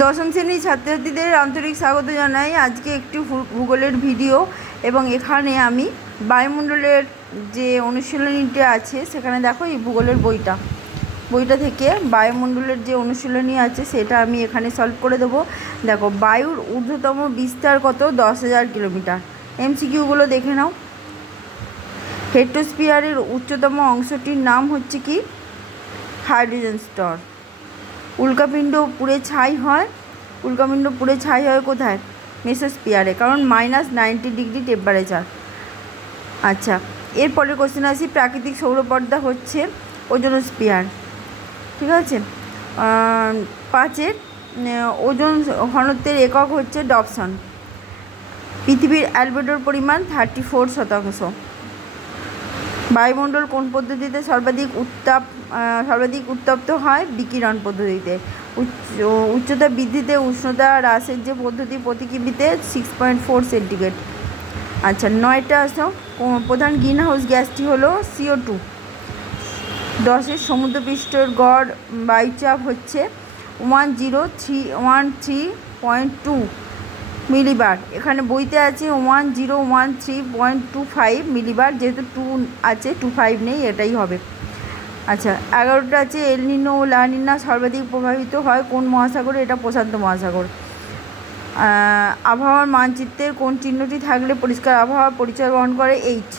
দশম শ্রেণীর ছাত্রছাত্রীদের আন্তরিক স্বাগত জানাই। আজকে একটি ভূগোলের ভিডিও এবং এখানে আমি বায়ুমণ্ডলের যে অনুশীলনীটা আছে সেখানে দেখো এই ভূগোলের বইটা থেকে বায়ুমণ্ডলের যে অনুশীলনী আছে সেটা আমি এখানে সলভ করে দেবো। দেখো, বায়ুর ঊর্ধ্বতম বিস্তার কত? 10,000 কিলোমিটার। এমসিকিউগুলো দেখে নাও। হেট্রোস্ফিয়ারের উচ্চতম অংশটির নাম হচ্ছে কি? হাইড্রোজেন স্তর। উল্কাপিণ্ড পুড়ে ছাই হয় কোথায়? মেসোস্ফিয়ারে, কারণ -90 ডিগ্রি টেম্পারেচার। আচ্ছা, এরপরের কোশ্চেন আসি। প্রাকৃতিক সৌরপর্দা হচ্ছে ওজোনোস্ফিয়ার। ঠিক আছে। 5 ওজন ঘনত্বের একক হচ্ছে ডপসন। পৃথিবীর অ্যালবেডোর পরিমাণ 34%। বায়ুমণ্ডল কোন পদ্ধতিতে সর্বাধিক উত্তপ্ত হয়? বিকিরণ পদ্ধতিতে। উচ্চতা বৃদ্ধিতে উষ্ণতা হ্রাসের যে পদ্ধতি প্রতিকিবিতে 6.4 সেন্টিগ্রেড। আচ্ছা, 9টা আসো। প্রধান গ্রিনহাউস গ্যাসটি হলো CO2। 10 সমুদ্রপৃষ্ঠের গড় বায়ুচাপ হচ্ছে 1013.2 মিলিবার। এখানে বইতে আছে 1013.25 মিলিবার, যেহেতু 2 আছে, 25 নেই, এটাই হবে। আচ্ছা, 11টা আছে। এল নিনো ও লা নিনা সর্বাধিক প্রভাবিত হয় কোন মহাসাগরে? এটা প্রশান্ত মহাসাগর। আবহাওয়ার মানচিত্রের কোন চিহ্নটি থাকলে পরিষ্কার আবহাওয়ার পরিচয় বহন করে? H।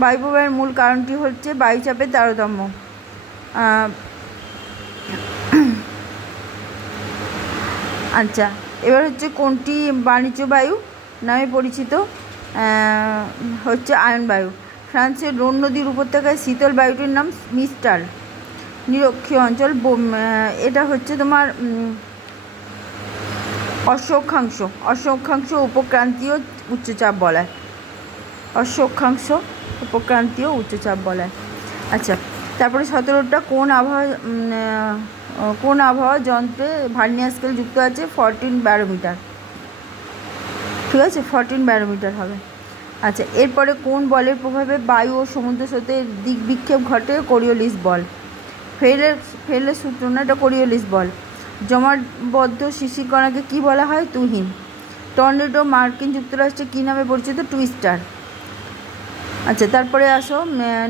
বায়ুপ্রবাহের মূল কারণটি হচ্ছে বায়ুচাপের তারতম্য। আচ্ছা, এবার হচ্ছে কোনটি বাণিজ্য বায়ু নামে পরিচিত? হচ্ছে আয়ন বায়ু। ফ্রান্সের রোন নদীর উপত্যকায় শীতল বায়ুটির নাম মিস্টাল। নিরক্ষীয় অঞ্চল, এটা হচ্ছে তোমার অক্ষাংশ উপক্রান্তীয় উচ্চচাপ বলায়। আচ্ছা, তারপরে 17টা কোন আবহাওয়া যন্ত্রে ভার্নিয়ার স্কেল যুক্ত আছে? 14 ব্যারোমিটার। ঠিক আছে, 14 ব্যারোমিটার হবে। আচ্ছা, এরপরে কোন বলের প্রভাবে বায়ু ও সমুদ্র স্রোতের দিক বিক্ষেপ ঘটে? কোরিওলিস বল। ফেলের সূত্র না, এটা কোরিওলিস বল। জমাটবদ্ধ শিশির কণাকে কী বলা হয়? তুহিন। টর্নেডো মার্কিন যুক্তরাষ্ট্রে কী নামে পরিচিত? টুইস্টার। আচ্ছা, তারপরে আসো।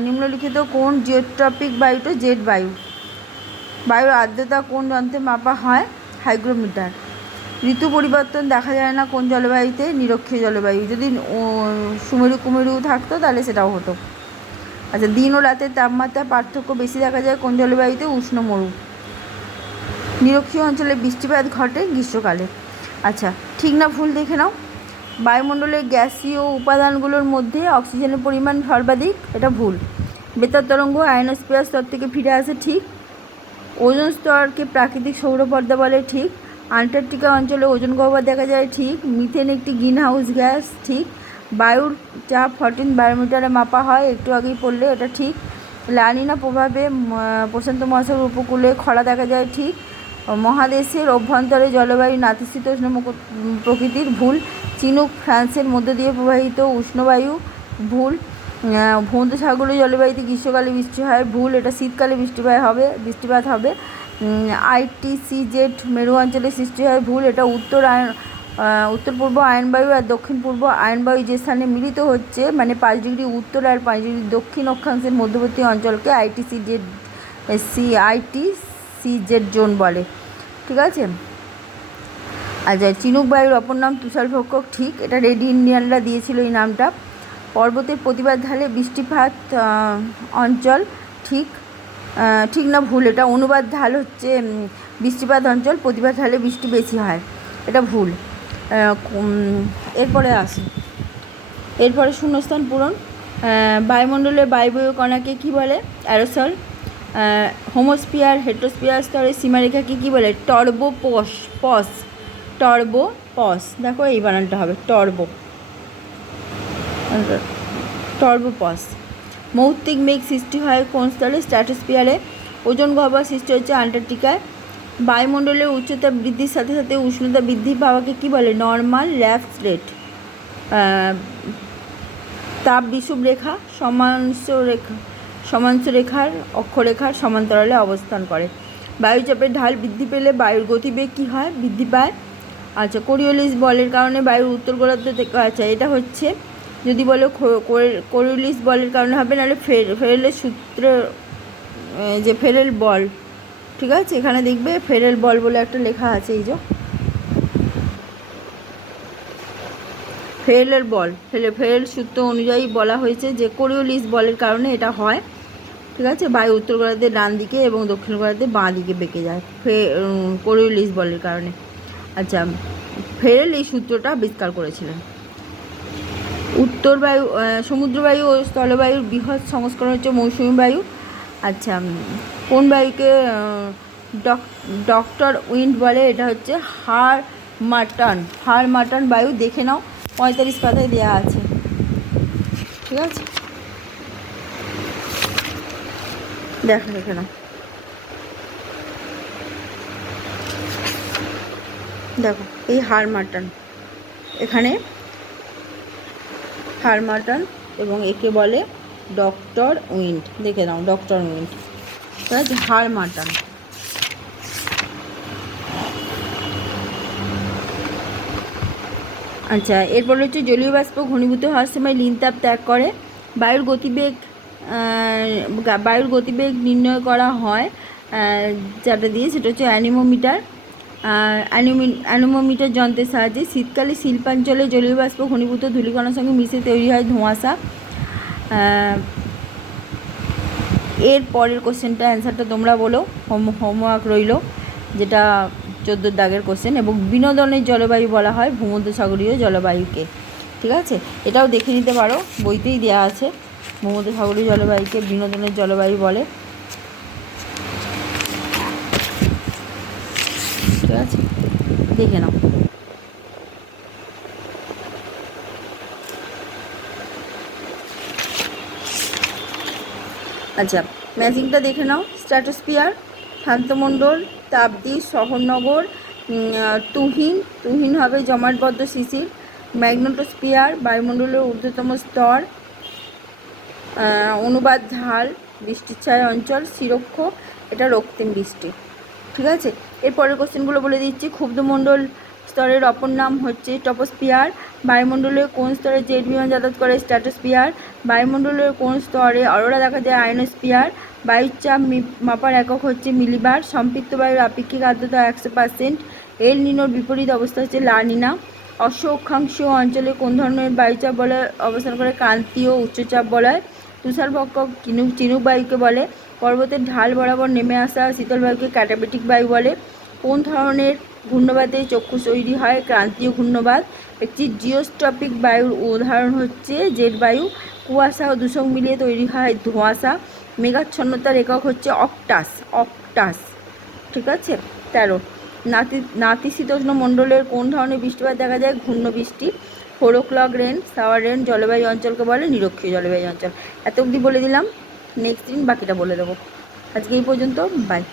নিম্নলিখিত কোন জিওট্রপিক বায়ুটা জেট বায়ু? বায়ুর আর্দ্রতা কোন যন্ত্রে মাপা হয়? হাইগ্রোমিটার। ঋতু পরিবর্তন দেখা যায় না কোন জলবায়ুতে? নিরক্ষীয় জলবায়ু। যদি সুমেরু কুমেরু থাকতো তাহলে সেটাও হতো। আচ্ছা, দিন ও রাতের তাপমাত্রার পার্থক্য বেশি দেখা যায় কোন জলবায়ুতে? উষ্ণ মরু। নিরক্ষীয় অঞ্চলে বৃষ্টিপাত ঘটে গ্রীষ্মকালে। আচ্ছা, ঠিক না ভুল দেখে নাও। বায়ুমণ্ডলের গ্যাসীয় উপাদানগুলোর মধ্যে অক্সিজেনের পরিমাণ সর্বাধিক, এটা ভুল। বেতার তরঙ্গ আয়নোস্ফিয়ার স্তর থেকে ফিরে আসে, ঠিক। ওজোন স্তরকে প্রাকৃতিক সৌরপর্দা বলে, ঠিক। আন্টার্কটিকা অঞ্চলে ওজোন গহ্বর দেখা যায়, ঠিক। মিথেন একটি গ্রিনহাউস গ্যাস, ঠিক। বায়ুর চাপ 14 ব্যারোমিটারে মাপা হয়, একটু আগেই পড়লে, এটা ঠিক। লা নিনা প্রভাবে প্রশান্ত মহাসাগর উপকূলে খরা দেখা যায়, ঠিক। মহাদেশের অভ্যন্তরে জলবায়ু নাতিশীতোষ্ণ প্রকৃতির, ভুল। চিনুক ফ্রান্সের মধ্য দিয়ে প্রবাহিত উষ্ণবায়ু, ভুল। ভূমধ্যসাগরীয় জলবায়ুতে গ্রীষ্মকালে বৃষ্টি হয়, ভুল। এটা শীতকালে বৃষ্টিপাত হবে। ITCZ মেরু অঞ্চলে সৃষ্টি হয়, ভুল। এটা উত্তর পূর্ব আয়নবায়ু আর দক্ষিণ পূর্ব আয়নবায়ু যে স্থানে মিলিত হচ্ছে, মানে 5 ডিগ্রি উত্তর আর 5 ডিগ্রি দক্ষিণ অক্ষাংশের মধ্যবর্তী অঞ্চলকে ITCZ জোন বলে। ঠিক আছে। আচ্ছা, চিনুক বায়ুর অপর নাম তুষারভক্ষক, ঠিক। এটা রেড ইন্ডিয়ানরা দিয়েছিল এই নামটা। পর্বতের প্রতিবাদ ঢালে বৃষ্টিপাত অঞ্চল, ঠিক। ঠিক না ভুল? এটা অনুবাদ ঢাল হচ্ছে বৃষ্টিপাত অঞ্চল, প্রতিবাদ ঢালে বৃষ্টি বেশি হয়, এটা ভুল। এরপরে শূন্যস্থান পূরণ। বায়ুমণ্ডলের বায়বীয় কণাকে কী বলে? অ্যারোসল। হোমোস্ফিয়ার হেট্রোস্ফিয়ার স্তরের সীমারেখাকে কী বলে? টর্বোপস। দেখো, এই বানানটা হবে টর্বোপস। মৌক্তিক মেঘ সৃষ্টি হয় কোন স্তরে? স্ট্র্যাটোস্ফিয়ারে। ওজোন গহ্বর সৃষ্টি হচ্ছে আন্টার্কটিকায়। বায়ুমণ্ডলের উচ্চতা বৃদ্ধির সাথে সাথে উষ্ণতা বৃদ্ধি পাওয়াকে কী বলে? Normal reps rate. তাপ বিষুব রেখা সমাংশ রেখার অক্ষরেখার সমান্তরালে অবস্থান করে। বায়ুচাপের ঢাল বৃদ্ধি পেলে বায়ুর গতিবেগ কী হয়, বৃদ্ধি পায়। আচ্ছা, কোরিওলিস বলের কারণে বায়ুর উত্তর গোলার্ধ থেকে, আচ্ছা এটা হচ্ছে যদি বলো কোরিওলিস বলের কারণে হবে, নাহলে ফেরেলের সূত্র, যে ফেরেল বল, ঠিক আছে, এখানে দেখবে ফেরেল বল বলে একটা লেখা আছে, এই যে ফেরেলের বল, ফেরেল সূত্র অনুযায়ী বলা হয়েছে যে কোরিওলিস বলের কারণে এটা হয়, ঠিক আছে। বায়ু উত্তর গোলার্ধের ডান দিকে এবং দক্ষিণ গোলার্ধের বাঁ দিকে বেঁকে যায় কোরিওলিস বলের কারণে। আচ্ছা, ফেরেল এই সূত্রটা আবিষ্কার করেছিলেন। উত্তর বায়ু, সমুদ্র বায়ু ও স্থলবায়ুর বৃহৎ সংস্করণ হচ্ছে মৌসুমী বায়ু। আচ্ছা, কোন বায়ুকে ডক্টর উইন্ড বলে, এটা হচ্ছে হারমাটন বায়ু। দেখে নাও, 45 পাতায় দেওয়া আছে, ঠিক আছে, দেখে নাও, দেখো এই হারমাটন, এখানে হারমাটন এবং একে বলে ডক্টর উইন্ড, দেখে নাও ডক্টর উইন্ড, ঠিক আছে, হারমাটন। আচ্ছা, এরপর হচ্ছে জলীয় বাষ্প ঘনীভূত হওয়ার সময় লিনতাপ ত্যাগ করে। বায়ুর গতিবেগ নির্ণয় করা হয় যেটা দিয়ে, সেটা হচ্ছে অ্যানিমোমিটার যন্ত্রের সাহায্যে। শীতকালে শিল্পাঞ্চলে জলীয় বাষ্প ঘনীভূত ধূলিকণার সঙ্গে মিশে তৈরি হয় ধোঁয়াশা। এর পরের কোশ্চেনটা অ্যান্সারটা তোমরা বলো, হোমওয়ার্ক রইল, যেটা 14 দাগের কোশ্চেন। এবং বিনোদনের জলবায়ু বলা হয় ভূমধ্যসাগরীয় জলবায়ুকে, ঠিক আছে, এটাও দেখে নিতে পারো, বইতেই দেওয়া আছে, ভূমধ্যসাগরীয় জলবায়ুকে বিনোদনের জলবায়ু বলে, ঠিক আছে, দেখে নাও। আচ্ছা, ম্যাজিংটা দেখে নাও। স্ট্র্যাটোস্ফিয়ার, শান্তমণ্ডল, তাপদ্বীপ, শহরনগর, তুহিন হবে জমাটবদ্ধ শিশির। ম্যাগনেটোস্ফিয়ার, বায়ুমণ্ডলের ঊর্ধ্বতম স্তর। অনুবাদ ঢাল, বৃষ্টির ছায়া অঞ্চল। শিরক্ষ, এটা রক্তিম বৃষ্টি, ঠিক আছে। এরপরের কোশ্চেনগুলো বলে দিচ্ছি। ক্ষুব্ধমণ্ডল স্তরের অপর নাম হচ্ছে টপোস্ফিয়ার। বায়ুমণ্ডলের কোন স্তরে জেট বিমান যাতায়াত করে, স্ট্র্যাটোস্ফিয়ার। বায়ুমণ্ডলের কোন স্তরে অরোরা দেখা যায়, আয়নোস্ফিয়ার। বায়ুর চাপ মাপার একক হচ্ছে মিলিবার। সম্পৃক্ত বায়ুর আপেক্ষিক আর্দ্রতা 100%। এল নিনোর বিপরীত অবস্থা হচ্ছে লা নিনা। অশ্ব অক্ষাংশীয় অঞ্চলে কোন ধরনের বায়ুচাপ বলে অবস্থান করে, ক্রান্তীয় উচ্চচাপ বলয়। তুষারভক্ষক চিনুক বায়ুকে বলে। পর্বতের ঢাল বরাবর নেমে আসা শীতল বায়ুকে ক্যাটাবেটিক বায়ু বলে। কোন ধরনের ঘূর্ণবাদে চক্ষু তৈরি হয়, ক্রান্তীয় ঘূর্ণবাদ। একটি জিওস্ট্রপিক বায়ুর উদাহরণ হচ্ছে জেট বায়ু। কুয়াশা ও দূষক মিলিয়ে তৈরি হয় ধোঁয়াশা। মেঘাচ্ছন্নতার একক হচ্ছে অক্টাস, ঠিক আছে। 13, নাতিশীতোষ্ণ মণ্ডলের কোন ধরনের বৃষ্টিপাত দেখা যায়, ঘূর্ণ বৃষ্টি। ফোরোক্লক রেন, সাওয়ার রেন জলবায়ু অঞ্চলকে বলে নিরক্ষীয় জলবায়ু অঞ্চল। এত অবধি বলে দিলাম, নেক্সট দিন বাকিটা বলে দেবো। আজকে এই পর্যন্ত, বাই।